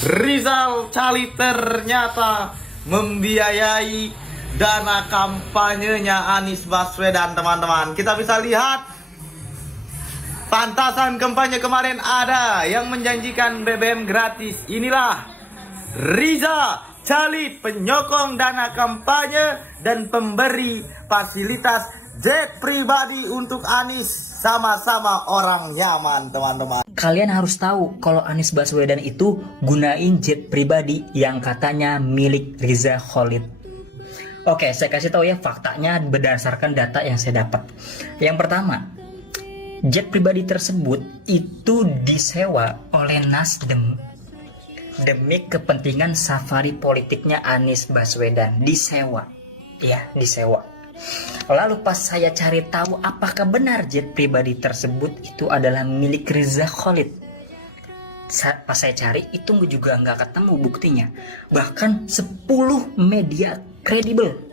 Rizal Cali ternyata membiayai dana kampanyenya Anies Baswedan, teman-teman. Kita bisa lihat pantasan kampanye kemarin ada yang menjanjikan BBM gratis. Inilah Rizal Cali, penyokong dana kampanye dan pemberi fasilitas jet pribadi untuk Anies. Sama-sama orang nyaman, teman-teman. Kalian harus tahu kalau Anies Baswedan itu gunain jet pribadi yang katanya milik Riza Khalid. Oke, saya kasih tahu ya faktanya berdasarkan data yang saya dapat. Yang pertama, jet pribadi tersebut itu disewa oleh Nasdem demi kepentingan safari politiknya Anies Baswedan. Disewa. Ya, disewa. Lalu pas saya cari tahu apakah benar jet pribadi tersebut itu adalah milik Riza Khalid. Pas saya cari itu juga nggak ketemu buktinya. Bahkan 10 media kredibel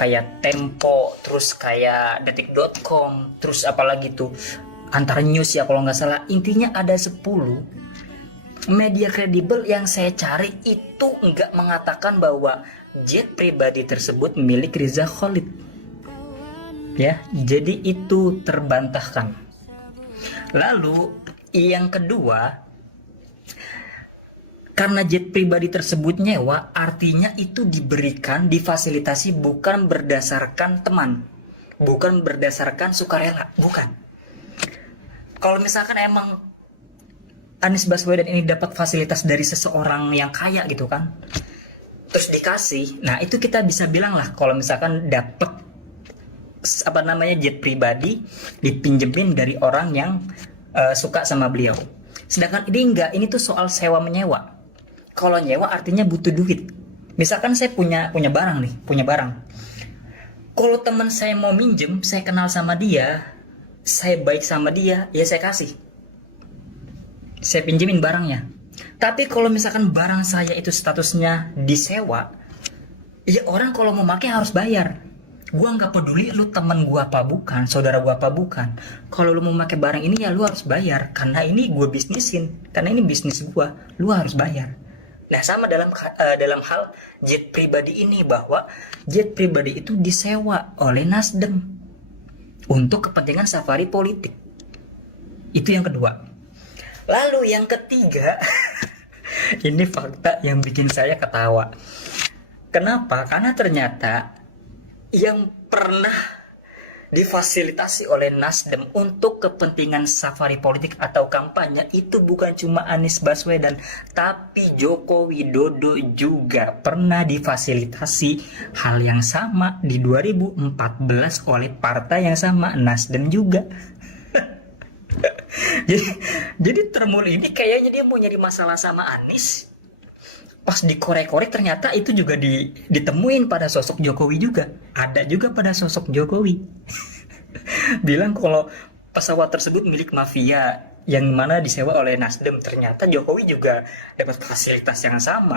kayak Tempo, terus kayak Detik.com, terus apalagi tuh Antara News ya kalau nggak salah. Intinya ada 10 media kredibel yang saya cari itu nggak mengatakan bahwa jet pribadi tersebut milik Riza Khalid. Ya, jadi itu terbantahkan. Lalu yang kedua, karena jet pribadi tersebut nyewa, artinya itu diberikan, difasilitasi bukan berdasarkan teman, bukan berdasarkan sukarela, bukan. Kalau misalkan emang Anies Baswedan ini dapat fasilitas dari seseorang yang kaya gitu kan, terus dikasih, nah itu kita bisa bilang lah kalau misalkan dapat jet pribadi dipinjemin dari orang yang suka sama beliau. Sedangkan ini enggak, ini tuh soal sewa menyewa. Kalau nyewa artinya butuh duit. Misalkan saya punya barang nih, punya barang. Kalau teman saya mau minjem, saya kenal sama dia, saya baik sama dia, ya saya kasih. Saya pinjemin barangnya. Tapi kalau misalkan barang saya itu statusnya disewa, ya orang kalau mau pakai harus bayar. Gua nggak peduli lu teman gua apa bukan, saudara gua apa bukan. Kalau lu mau pakai barang ini ya lu harus bayar, karena ini gua bisnisin, karena ini bisnis gua, lu harus bayar. Nah sama dalam hal jet pribadi ini, bahwa jet pribadi itu disewa oleh Nasdem untuk kepentingan safari politik. Itu yang kedua. Lalu yang ketiga, ini fakta yang bikin saya ketawa. Kenapa? Karena ternyata yang pernah difasilitasi oleh Nasdem untuk kepentingan safari politik atau kampanye itu bukan cuma Anies Baswedan, tapi Joko Widodo juga pernah difasilitasi hal yang sama di 2014 oleh partai yang sama, Nasdem juga. jadi Termul ini kayaknya dia mau nyari masalah sama Anies. Pas dikorek-korek ternyata itu juga ditemuin pada sosok Jokowi juga. Ada juga pada sosok Jokowi. Bilang kalau pesawat tersebut milik mafia yang mana disewa oleh Nasdem. Ternyata Jokowi juga dapat fasilitas yang sama.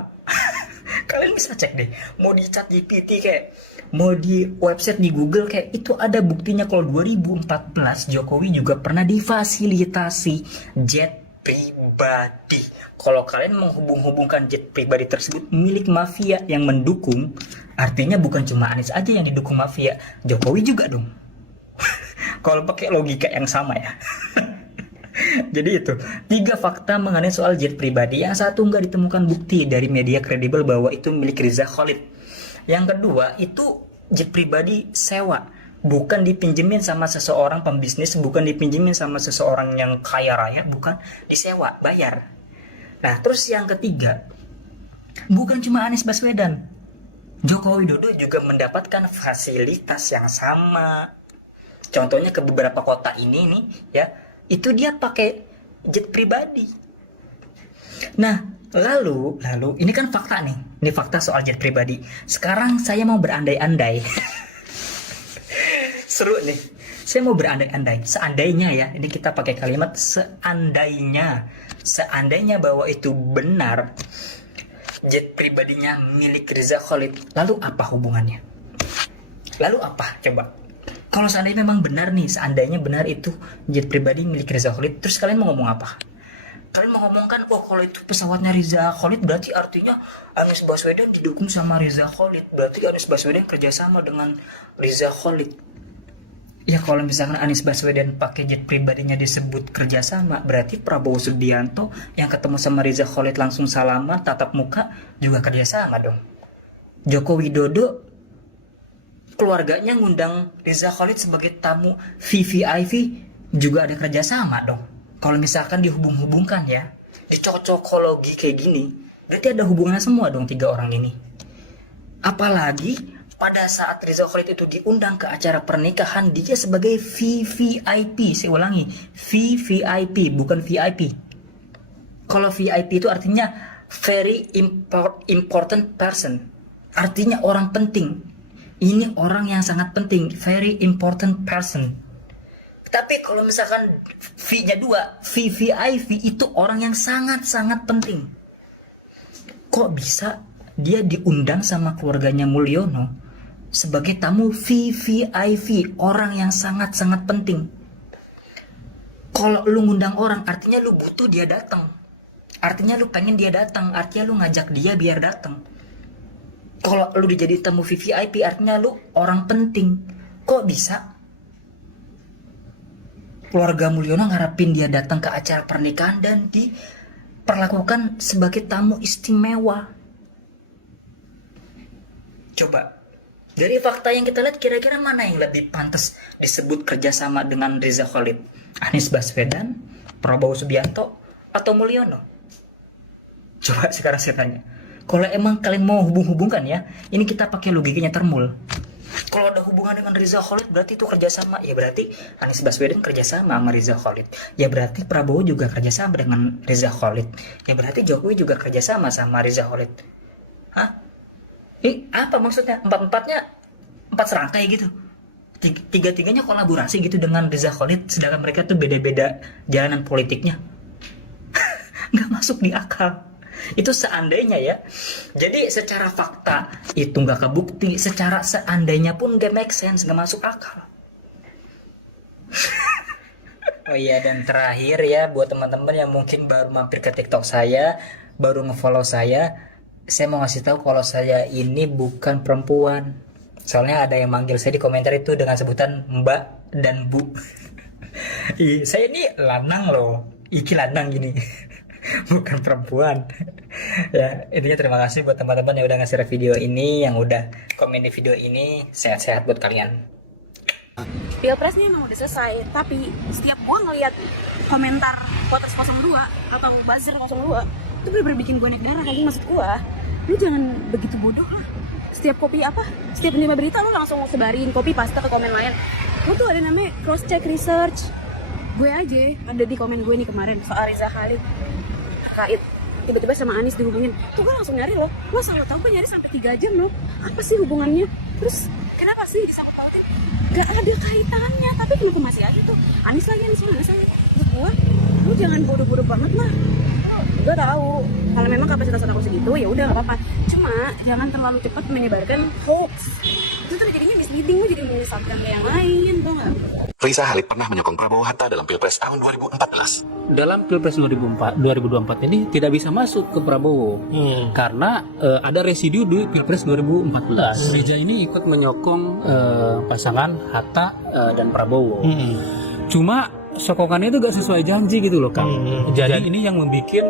Kalian bisa cek deh. Mau di ChatGPT kayak, mau di website di Google kayak, itu ada buktinya kalau 2014 Jokowi juga pernah difasilitasi jet pribadi. Kalau kalian menghubung-hubungkan jet pribadi tersebut milik mafia yang mendukung, artinya bukan cuma Anies aja yang didukung mafia, Jokowi juga dong. Kalau pakai logika yang sama ya. Jadi itu 3 fakta mengenai soal jet pribadi. Yang satu nggak ditemukan bukti dari media kredibel bahwa itu milik Riza Khalid. Yang kedua itu jet pribadi sewa, bukan dipinjemin sama seseorang pembisnis, bukan dipinjemin sama seseorang yang kaya raya, bukan, disewa, bayar. Nah terus yang ketiga, bukan cuma Anies Baswedan, Joko Widodo juga mendapatkan fasilitas yang sama. Contohnya ke beberapa kota ini nih ya, itu dia pakai jet pribadi. Nah lalu ini kan fakta nih, ini fakta soal jet pribadi. Sekarang saya mau berandai-andai. Seru nih, saya mau berandai-andai. Seandainya ya, ini kita pakai kalimat seandainya bahwa itu benar jet pribadinya milik Riza Khalid, lalu apa hubungannya? Lalu apa? Coba. Kalau seandainya memang benar nih, seandainya benar itu jet pribadi milik Riza Khalid, terus kalian mau ngomong apa? Kalian mau ngomongkan, oh kalau itu pesawatnya Riza Khalid berarti artinya Anies Baswedan didukung sama Riza Khalid. Berarti Anies Baswedan kerjasama dengan Riza Khalid. Ya kalau misalkan Anies Baswedan pakai jet pribadinya disebut kerjasama, berarti Prabowo Subianto yang ketemu sama Riza Khalid langsung salaman, tatap muka juga kerjasama dong. Joko Widodo keluarganya ngundang Riza Khalid sebagai tamu VVIP juga ada kerjasama dong. Kalau misalkan dihubung-hubungkan ya, dicocokologi kayak gini, berarti ada hubungannya semua dong 3 orang ini. Apalagi pada saat Riza Khalid itu diundang ke acara pernikahan, dia sebagai VVIP. Saya ulangi, VVIP bukan VIP. Kalau VIP itu artinya very important person, artinya orang penting. Ini orang yang sangat penting, very important person. Tapi kalau misalkan V-nya 2, VVIP itu orang yang sangat-sangat penting. Kok bisa dia diundang sama keluarganya Mulyono sebagai tamu VVIP, orang yang sangat-sangat penting? Kalau lu ngundang orang, artinya lu butuh dia datang. Artinya lu pengen dia datang, artinya lu ngajak dia biar datang. Kalau lu dijadi tamu VVIP, artinya lu orang penting. Kok bisa keluarga Mulyono ngarepin dia datang ke acara pernikahan dan diperlakukan sebagai tamu istimewa? Coba, dari fakta yang kita lihat, kira-kira mana yang lebih pantas disebut kerjasama dengan Riza Khalid? Anies Baswedan, Prabowo Subianto, atau Mulyono? Coba sekarang saya tanya. Kalau emang kalian mau hubung-hubungkan ya, ini kita pakai logikanya Termul. Kalau ada hubungan dengan Riza Khalid berarti itu kerjasama. Ya berarti Anies Baswedan kerjasama sama Riza Khalid. Ya berarti Prabowo juga kerjasama dengan Riza Khalid. Ya berarti Jokowi juga kerjasama sama Riza Khalid. Hah? Apa maksudnya? Empat-empatnya 4 serangkai gitu. Tiga-tiganya kolaborasi gitu dengan Riza Khalid, sedangkan mereka tuh beda-beda jalanan politiknya. Nggak masuk di akal. Itu seandainya ya. Jadi secara fakta itu nggak kebukti, secara seandainya pun nggak make sense, nggak masuk akal. Oh iya, dan terakhir ya buat teman-teman yang mungkin baru mampir ke TikTok saya, baru ngefollow saya mau ngasih tahu kalau saya ini bukan perempuan. Soalnya ada yang manggil saya di komentar itu dengan sebutan Mbak dan Bu. Saya ini lanang loh, iki lanang gini. Bukan perempuan. Ya, intinya terima kasih buat teman-teman yang udah nge-share video ini, yang udah komen di video ini. Sehat-sehat buat kalian. Pilpresnya emang udah selesai, tapi setiap gua ngeliat komentar Voters 02 atau buzzer 02 itu bener-bener bikin gue naik darah. Kayak maksud gua, lu jangan begitu bodoh lah. Setiap menerima berita lu langsung sebarin copy paste ke komen lain. Lu tuh ada namanya cross check research. Gue aja ada di komen gue nih kemarin soal Riza Khalid terkait tiba-tiba sama Anies dihubungin, tuh gue langsung nyari loh. Gue selalu tahu gue nyari sampai 3 jam loh. Apa sih hubungannya? Terus kenapa sih disangkut pautin? Gak ada kaitannya, tapi kenapa masih aja tuh Anies lagi. Menurut gue, lu jangan bodoh-bodoh banget lah. Gue tahu kalau memang kapasitas aku segitu ya udah nggak apa-apa. Cuma jangan terlalu cepat menyebarkan hoax. Itu tuh jadinya misleading, lu jadi menyesatkan ke yang lain, tau nggak? Riza Khalid pernah menyokong Prabowo Hatta dalam Pilpres tahun 2014. Dalam Pilpres 2024 ini tidak bisa masuk ke Prabowo karena ada residu di Pilpres 2014. Riza ini ikut menyokong pasangan Hatta dan Prabowo. Cuma sokongannya itu gak sesuai janji gitu loh, Kang. Jadi ini yang membuat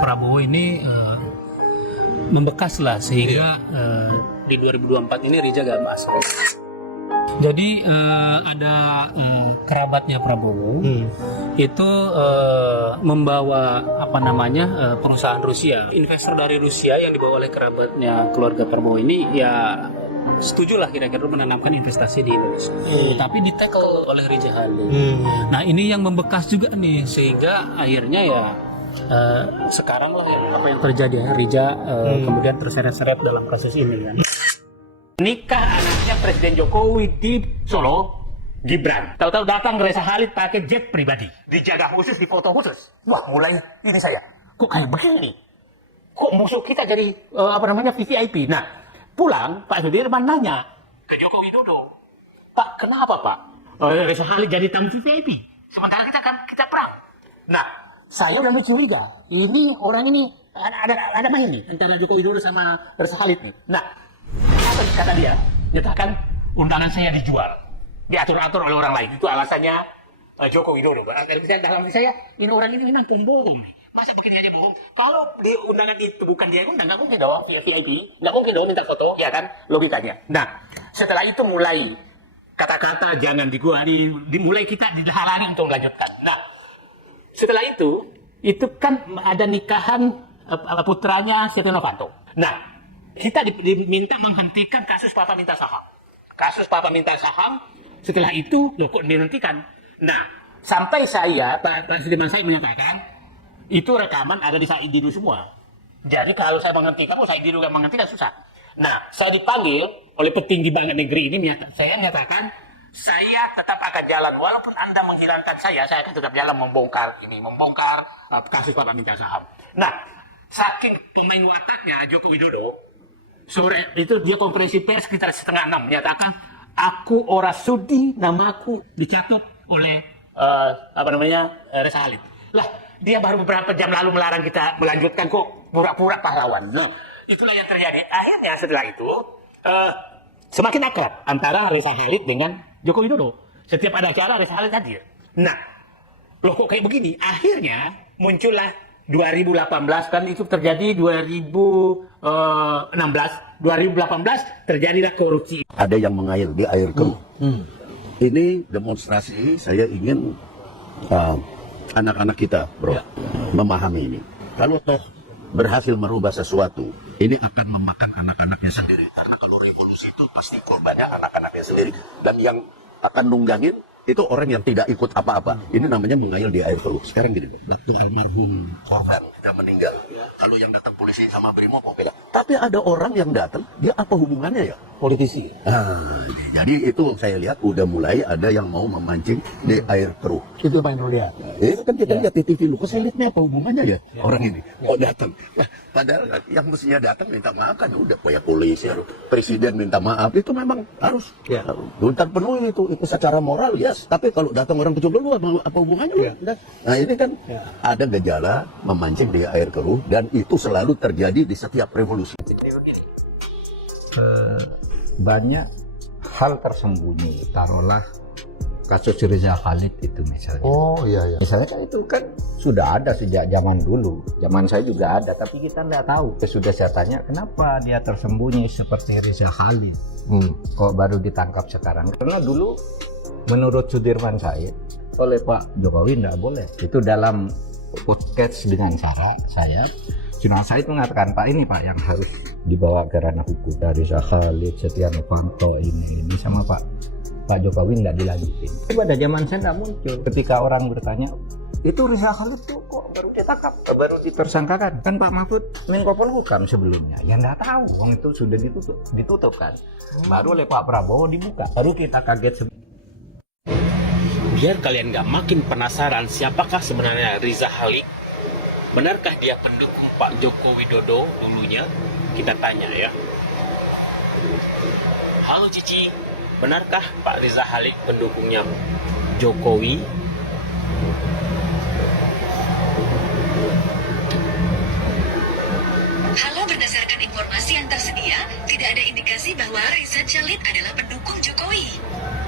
Prabowo ini membekas lah sehingga di 2024 ini Riza gak masuk. Jadi ada kerabatnya Prabowo itu membawa perusahaan Rusia, investor dari Rusia yang dibawa oleh kerabatnya keluarga Prabowo ini ya setujulah kira-kira menanamkan investasi di Indonesia. Tapi di-tackle oleh Riza Khalid. Nah ini yang membekas juga nih sehingga akhirnya ya sekarang lah apa yang terjadi ya Riza kemudian terseret-seret dalam proses ini kan. Nikah anaknya Presiden Jokowi di Solo, Gibran. Tahu-tahu datang Riza Khalid pakai jet pribadi, dijaga khusus, difoto khusus. Wah, mulai ini saya, kok kayak begini? Kok musuh kita jadi VVIP? Nah, pulang Pak Sudirman nanya ke Joko Widodo, Pak, kenapa Pak? Riza Khalid jadi tamu VVIP, sementara kita perang. Nah, saya udah mencuriga, ini orang ini ada main nih antara Joko Widodo sama Reza Khalid nih. Nah, apa kata dia? Nyatakan undangan saya dijual, diatur-atur oleh orang lain. Itu alasannya Joko Widodo. Dalam saya, ini orang ini memang pembohong. Masa pakai dia bohong? Kalau di undangan itu bukan dia undang, nggak mungkin dong VIP, nggak mungkin dong minta foto, ya kan? Logikanya. Nah, setelah itu mulai kata-kata jangan dimulai kita dihalangi untuk melanjutkan. Nah, setelah itu kan ada nikahan putranya Setia Novanto. Nah, kita diminta menghentikan kasus Papa minta saham. Kasus Papa minta saham, setelah itu loh kok dihentikan. Nah, sampai Pak Sudirman Said menyatakan itu rekaman ada di Said Didu semua. Jadi kalau saya menghentikan, Said Didu yang menghentikan susah. Nah, saya dipanggil oleh petinggi bank negeri ini, saya menyatakan saya tetap akan jalan walaupun Anda menghilangkan saya akan tetap jalan membongkar kasus Papa minta saham. Nah, saking pemain wataknya Joko Widodo, sore itu dia konferensi pers sekitar 5:30 menyatakan aku ora sudi namaku dicatat oleh Reza Khalid. Lah, dia baru beberapa jam lalu melarang kita melanjutkan kok pura-pura pahlawan. Nah, itulah yang terjadi. Akhirnya setelah itu semakin akrab antara Reza Khalid dengan Joko Widodo. Setiap ada acara Reza Khalid hadir. Nah, loh kok kayak begini? Akhirnya muncullah 2018 kan itu terjadi 2018 terjadilah korupsi. Ada yang mengair di air keruh. Ini demonstrasi saya ingin anak-anak kita, bro, memahami ini. Kalau toh berhasil merubah sesuatu, ini akan memakan anak-anaknya sendiri. Karena kalau revolusi itu pasti korbannya anak-anaknya sendiri. Dan yang akan nunggangin itu orang yang tidak ikut apa-apa. Ini namanya mengayal di air keruh. Sekarang gini, waktu almarhum korban kita meninggal, kalau yang datang polisi sama Brimob oke dah. Tapi ada orang yang datang, dia apa hubungannya ya? Politisi. Jadi itu saya lihat udah mulai ada yang mau memancing di air keruh. Itu yang lu lihat. Itu kan kita lihat di TV lu. Kok saya lihatnya apa hubungannya ya orang ini? Kok datang? Nah, padahal yang mestinya datang minta maaf kan udah kayak polisi, presiden minta maaf itu memang harus. Tuntutan penuh itu secara moral yes. Tapi kalau datang orang kecil lu apa hubungannya? Nah ini kan ada gejala memancing di air keruh dan itu selalu terjadi di setiap revolusi. Jadi begini. Banyak hal tersembunyi, taruhlah kasus Reza Khalid itu misalnya. Oh iya. Misalnya kan itu kan sudah ada sejak zaman dulu, zaman saya juga ada, tapi kita nggak tahu. Sudah saya tanya kenapa dia tersembunyi seperti Reza Khalid, kok baru ditangkap sekarang? Karena dulu menurut Sudirman Said oleh Pak Jokowi nggak boleh. Itu dalam podcast dengan saya. Sudirman Said mengatakan Pak ini Pak yang harus dibawa ke ranah hukum. Dari Reza Khalid, Setia Novanto ini sama Pak Jokowi nggak dilanjutin. Pada zaman saya nggak muncul. Ketika orang bertanya itu Reza Khalid tuh kok baru ditangkap, baru ditersangkakan. Kan Pak Mahfud Menko Polhukam sebelumnya. Ya nggak tahu, uang itu sudah ditutup kan. Baru oleh Pak Prabowo dibuka. Baru kita kaget. Biar kalian nggak makin penasaran siapakah sebenarnya Reza Khalid, benarkah dia pendukung Pak Joko Widodo dulunya? Kita tanya ya. Halo Cici, benarkah Pak Reza Khalid pendukungnya Jokowi? Halo, berdasarkan informasi yang tersedia, tidak ada indikasi bahwa Reza Khalid adalah pendukung Jokowi.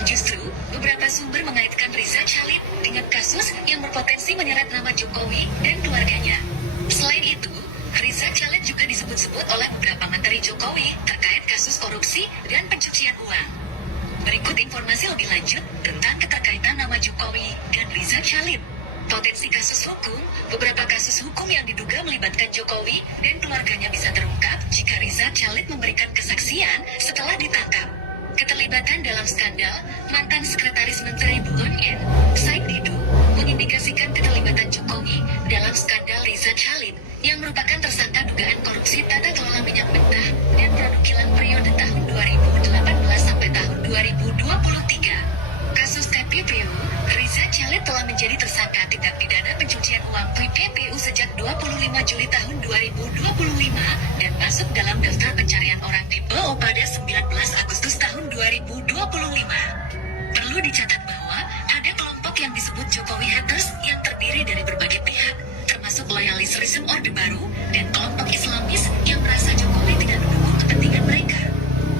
Justru, beberapa sumber mengaitkan Reza Khalid dengan kasus yang berpotensi menyeret nama Jokowi dan keluarganya. Selain itu, Reza Khalid juga disebut-sebut oleh beberapa menteri Jokowi terkait kasus korupsi dan pencucian uang. Berikut informasi lebih lanjut tentang keterkaitan nama Jokowi dan Reza Khalid. Potensi kasus hukum, beberapa kasus hukum yang diduga melibatkan Jokowi dan keluarganya bisa terungkap jika Reza Khalid memberikan kesaksian setelah ditangkap. Keterlibatan dalam skandal, mantan Sekretaris Menteri BUMN, Said Didu, mengindikasikan keterlibatan Jokowi dalam skandal Reza Khalid yang merupakan tersangka dugaan korupsi tata kelola minyak mentah dan produk kilang periode tahun 2018 sampai tahun 2023. Kasus TPPU, Reza Khalid telah menjadi tersangka tindak pidana pencucian uang TPPU sejak 25 Juli tahun 2025 dan masuk dalam daftar pencarian orang DPO pada 19 Agustus tahun 2025. Perlu dicatat bahwa ada kelompok yang disebut Jokowi Haters yang terdiri dari berbagai pihak, termasuk loyalis rezim Orde Baru dan kelompok Islamis yang merasa Jokowi tidak mendukung kepentingan mereka.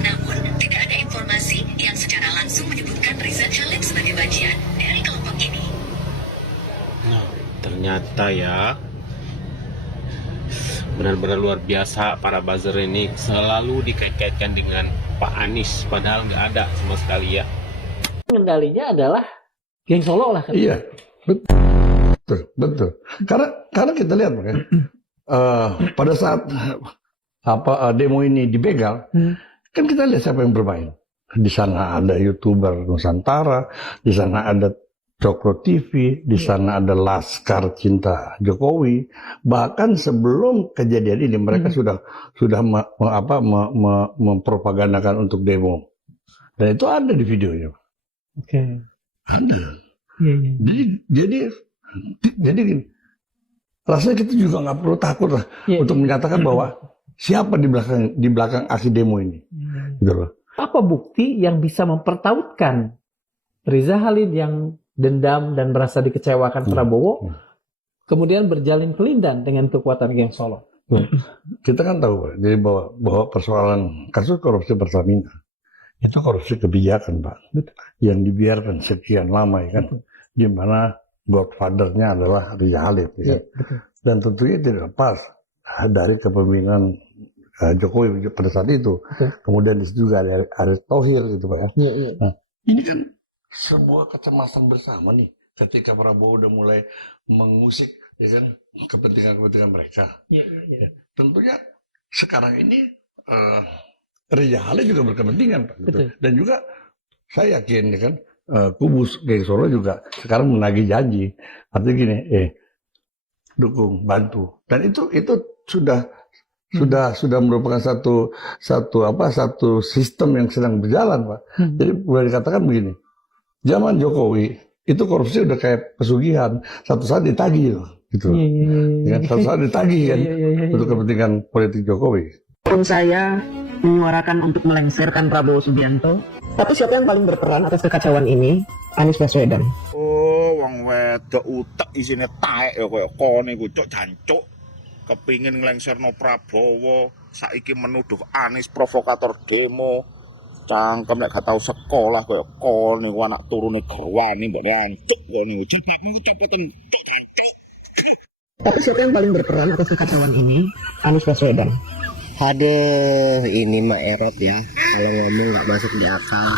Namun, tidak ada informasi yang secara langsung menyebutkan Riza Khalid sebagai bagian dari kelompok ini. Nah, ternyata ya benar-benar luar biasa para buzzer ini selalu dikait-kaitkan dengan Pak Anies, padahal nggak ada sama sekali ya. Kendalinya adalah geng Solo lah. Iya, betul. Karena kita lihat makanya pada saat demo ini dibegal, kan kita lihat siapa yang bermain. Di sana ada YouTuber Nusantara, di sana ada Cokro TV, di sana ada Laskar Cinta Jokowi. Bahkan sebelum kejadian ini mereka sudah mempropagandakan untuk demo. Dan itu ada di videonya. Oke. Ada. Jadi gini, rasanya kita juga nggak perlu takut lah untuk menyatakan bahwa siapa di belakang aksi demo ini. Gitu loh. Apa bukti yang bisa mempertautkan Riza Khalid yang dendam dan merasa dikecewakan Prabowo, kemudian berjalin kelindan dengan kekuatan geng Solo? Kita kan tahu, Pak, jadi bahwa persoalan kasus korupsi Pertamina itu korupsi kebijakan, Pak, yang dibiarkan sekian lama, ya kan, di mana godfather-nya adalah Riza Khalid, ya. Dan tentunya tidak lepas dari kepemimpinan Jokowi pada saat itu. Kemudian di situ juga ada Erick Thohir, gitu, Pak, ya. Nah, ini kan sebuah kecemasan bersama nih, ketika Prabowo udah mulai mengusik, ya kan, kepentingan mereka. Tentunya sekarang ini Riza Khalid juga berkepentingan, Pak, gitu. Dan juga saya yakin, ya kan, kubu geng Solo juga sekarang menagih janji, artinya gini, dukung, bantu, dan itu sudah merupakan satu sistem yang sedang berjalan, Pak. Jadi boleh dikatakan begini, zaman Jokowi itu korupsi udah kayak pesugihan, satu saat ditagih, gitu. Satu saat ditagih kan, untuk kepentingan politik Jokowi. Pun saya menyuarakan untuk melengsarkan Prabowo Subianto, tapi siapa yang paling berperan atas kekacauan ini? Anies Baswedan. Oh, wong wedok utek isine taek ya koyo kone ku cuk jancuk. Kepingin nglengserno Prabowo, saiki menuduh Anies provokator demo. Cangkem nek gak tau sekolah koyo kone ku anak turune gerwani mbok rancuk kene ku. Tapi siapa yang paling berperan atas kekacauan ini? Anies Baswedan. Aduh, ini mah erot ya. Kalau ngomong nggak masuk di akal.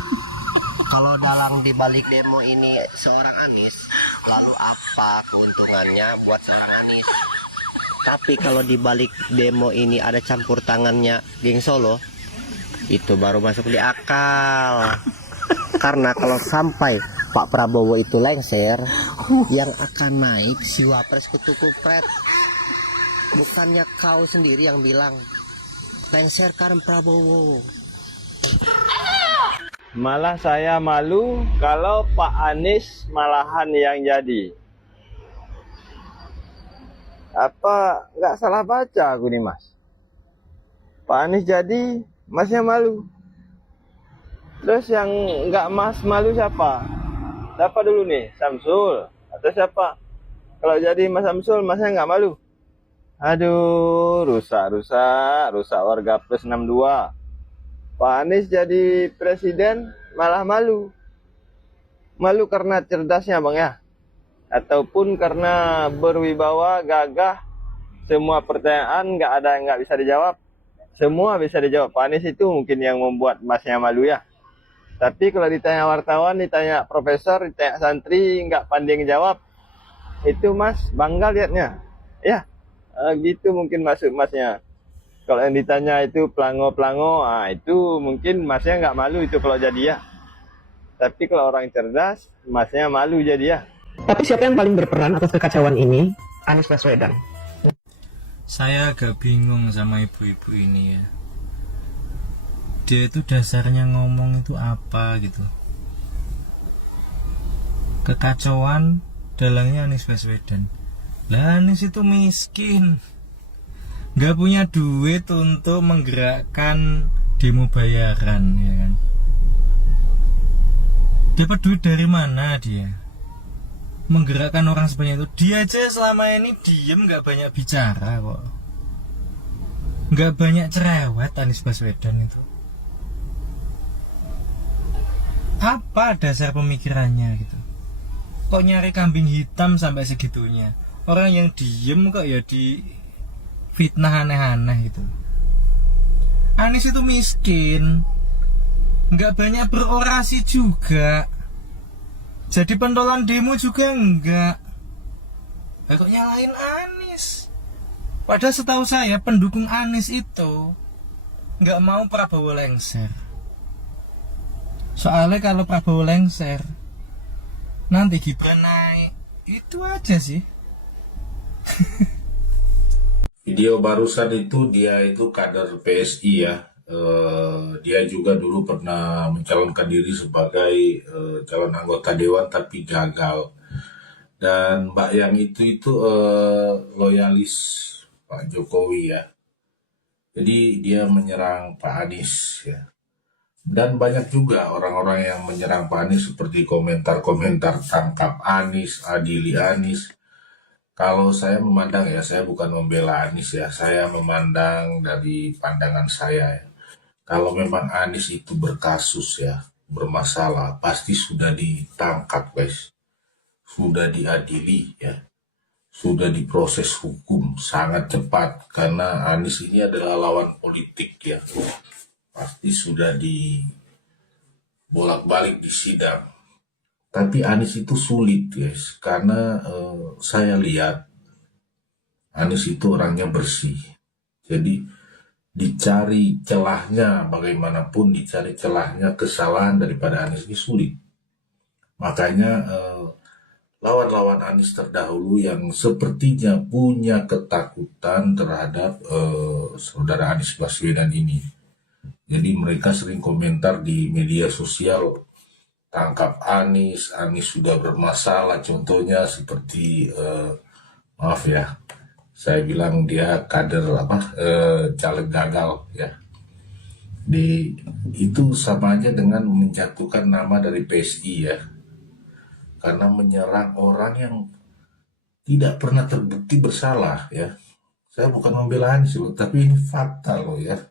Kalau dalang di balik demo ini seorang Anies, lalu apa keuntungannya buat seorang Anies? Tapi kalau di balik demo ini ada campur tangannya geng Solo, itu baru masuk di akal. Karena kalau sampai Pak Prabowo itu lengser, yang akan naik si Wapres kutu-kupret. Bukannya kau sendiri yang bilang lengserkan Prabowo. Malah saya malu kalau Pak Anies malahan yang jadi. Apa nggak salah baca aku nih, Mas? Pak Anies jadi, Masnya malu. Terus yang nggak Mas malu siapa? Siapa dulu nih? Samsul atau siapa? Kalau jadi Mas Samsul, Masnya nggak malu? Aduh, rusak warga plus 62. Pak Anies jadi presiden malah malu. Malu karena cerdasnya, Bang, ya? Ataupun karena berwibawa, gagah, semua pertanyaan nggak ada yang nggak bisa dijawab. Semua bisa dijawab. Pak Anies itu mungkin yang membuat Masnya malu, ya. Tapi kalau ditanya wartawan, ditanya profesor, ditanya santri, nggak pandai jawab, itu Mas bangga liatnya. Ya. Gitu mungkin masuk Masnya. Kalau yang ditanya itu pelango-pelango, itu mungkin Masnya nggak malu itu kalau jadi, ya. Tapi kalau orang cerdas, Masnya malu jadi, ya. Tapi siapa yang paling berperan atas kekacauan ini? Anies Baswedan. Saya agak bingung sama ibu-ibu ini, ya. Dia itu dasarnya ngomong itu apa gitu. Kekacauan dalangnya Anies Baswedan. Lah Anies itu miskin, nggak punya duit untuk menggerakkan demo bayaran, ya kan. Dapat duit dari mana dia? menggerakkan orang sebanyak itu. Dia aja selama ini diem, nggak banyak bicara kok, nggak banyak cerewet. Anies Baswedan itu apa dasar pemikirannya gitu? Kok nyari kambing hitam sampai segitunya? Orang yang diem kok ya di fitnah aneh-aneh gitu. Anies itu miskin, nggak banyak berorasi juga, jadi pentolan demo juga enggak. Kok nyalain Anies? Padahal setahu saya pendukung Anies itu nggak mau Prabowo lengser. Soalnya kalau Prabowo lengser, nanti Gibran naik. Itu aja sih. Video barusan itu dia itu kader PSI ya. Dia juga dulu pernah mencalonkan diri sebagai calon anggota dewan tapi gagal. Dan Mbak yang itu loyalis Pak Jokowi ya. Jadi dia menyerang Pak Anies ya. Dan banyak juga orang-orang yang menyerang Pak Anies seperti komentar-komentar tangkap Anies, adili Anies. Kalau saya memandang ya, saya bukan membela Anies ya, saya memandang dari pandangan saya ya. Kalau memang Anies itu berkasus ya, bermasalah, pasti sudah ditangkap guys, sudah diadili ya, sudah diproses hukum sangat cepat. Karena Anies ini adalah lawan politik ya, pasti sudah dibolak-balik di sidang. Tapi Anies itu sulit guys, karena saya lihat Anies itu orangnya bersih. Jadi dicari celahnya, bagaimanapun dicari celahnya, kesalahan daripada Anies ini sulit. Makanya lawan-lawan Anies terdahulu yang sepertinya punya ketakutan terhadap saudara Anies Baswedan ini. Jadi mereka sering komentar di media sosial, tangkap Anies, Anies sudah bermasalah, contohnya seperti maaf ya, saya bilang dia kader caleg gagal ya. Itu sama aja dengan menjatuhkan nama dari PSI ya, karena menyerang orang yang tidak pernah terbukti bersalah ya. Saya bukan membela Anies loh, tapi ini fakta loh ya.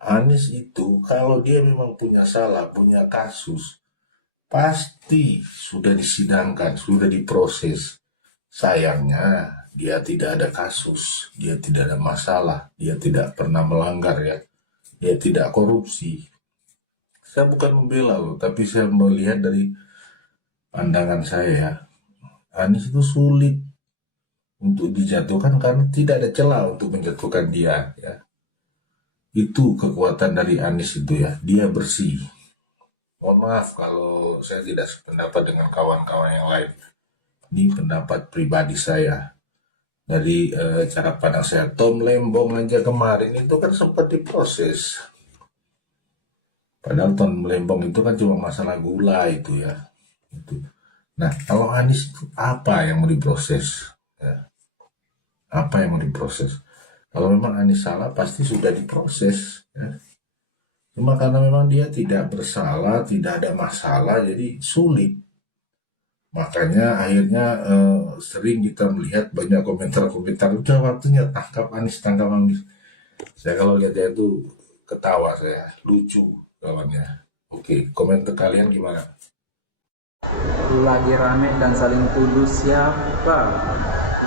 Anies itu kalau dia memang punya salah, punya kasus, pasti sudah disidangkan, sudah diproses. Sayangnya dia tidak ada kasus, dia tidak ada masalah, dia tidak pernah melanggar ya, dia tidak korupsi. Saya bukan membela loh, tapi saya melihat dari pandangan saya, Anies itu sulit untuk dijatuhkan karena tidak ada celah untuk menjatuhkan dia ya. Itu kekuatan dari Anies itu ya, dia bersih. Mohon maaf kalau saya tidak sependapat dengan kawan-kawan yang lain. Ini pendapat pribadi saya. Dari cara pandang saya, Tom Lembong aja kemarin itu kan sempat diproses. Padahal Tom Lembong itu kan cuma masalah gula itu ya. Nah, kalau Anies itu apa yang mau diproses? Ya. Apa yang mau diproses? Kalau memang Anies salah, pasti sudah diproses. Ya. Cuma karena memang dia tidak bersalah, tidak ada masalah, jadi sulit. Makanya akhirnya sering kita melihat banyak komentar-komentar, udah waktunya tangkap Anies, tangkap Anies. Saya kalau lihat dia itu ketawa saya, lucu kawannya. Oke, komentar kalian gimana? Lagi rame dan saling tuduh siapa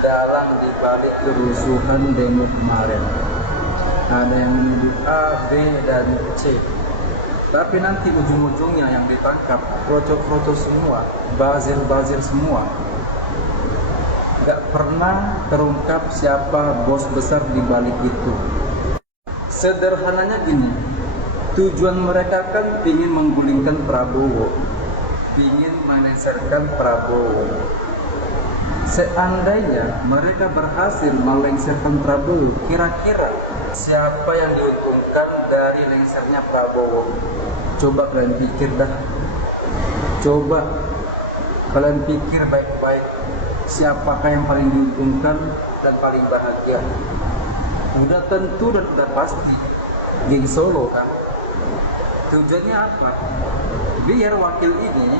dalang dibalik kerusuhan demo kemarin. Ada yang menuduh A, B, dan C. Tapi nanti ujung-ujungnya yang ditangkap kroco-kroco semua, bazir-bazir semua. Gak pernah terungkap siapa bos besar di balik itu. Sederhananya gini, tujuan mereka kan ingin menggulingkan Prabowo, ingin melengsarkan Prabowo. Seandainya mereka berhasil melengsarkan Prabowo, kira-kira siapa yang diuntungkan dari lengsernya Prabowo? Coba kalian pikir dah. Coba kalian pikir baik-baik, siapakah yang paling diuntungkan dan paling bahagia? Udah tentu dan udah pasti geng Solo kan. Tujuannya apa? Biar wakil ini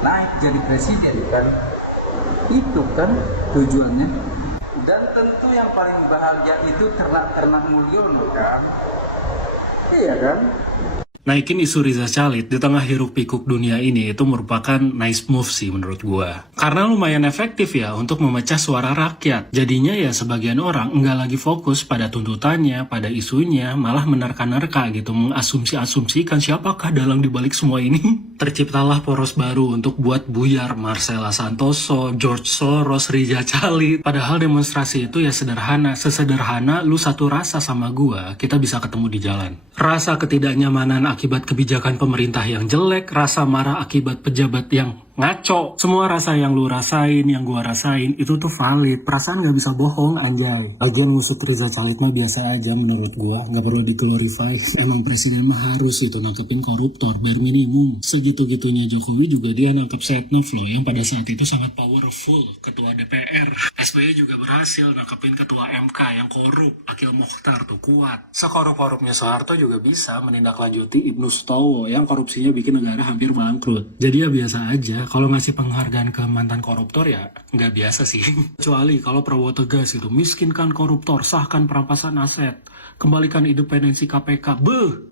naik jadi presiden kan. Itu kan tujuannya. Dan tentu yang paling bahagia itu ternak-ternak Mulyono kan. Iya kan? Naikin isu Riza Khalid di tengah hiruk pikuk dunia ini itu merupakan nice move sih menurut gua. Karena lumayan efektif ya untuk memecah suara rakyat. Jadinya ya sebagian orang nggak lagi fokus pada tuntutannya, pada isunya, malah menerka-nerka gitu, mengasumsi-asumsikan siapakah dalang dibalik semua ini. Terciptalah poros baru untuk buat buyar Marcella Santoso, George Soros, Riza Khalid. Padahal demonstrasi itu ya sederhana, sesederhana lu satu rasa sama gua, kita bisa ketemu di jalan. Rasa ketidaknyamanan akibat kebijakan pemerintah yang jelek, rasa marah akibat pejabat yang ngaco. Semua rasa yang lu rasain, yang gua rasain, itu tuh valid. Perasaan gak bisa bohong, anjay. Lagian ngusut Riza Khalid mah biasa aja menurut gua, gak perlu diglorify. Emang presiden mah harus itu nangkepin koruptor, bare minimum. Segitu-gitunya Jokowi juga dia nangkep Setnov loh, yang pada saat itu sangat powerful, ketua DPR. SBY juga berhasil nangkepin ketua MK yang korup, Akil Mokhtar tuh kuat. Sekorup-korupnya Soeharto juga bisa menindaklanjuti Ibnu Sutowo yang korupsinya bikin negara hampir bangkrut. Jadi ya biasa aja. Kalau ngasih penghargaan ke mantan koruptor ya nggak biasa sih. Kecuali kalau Prabowo tegas itu, miskinkan koruptor, sahkan perampasan aset, kembalikan independensi KPK. Beuh!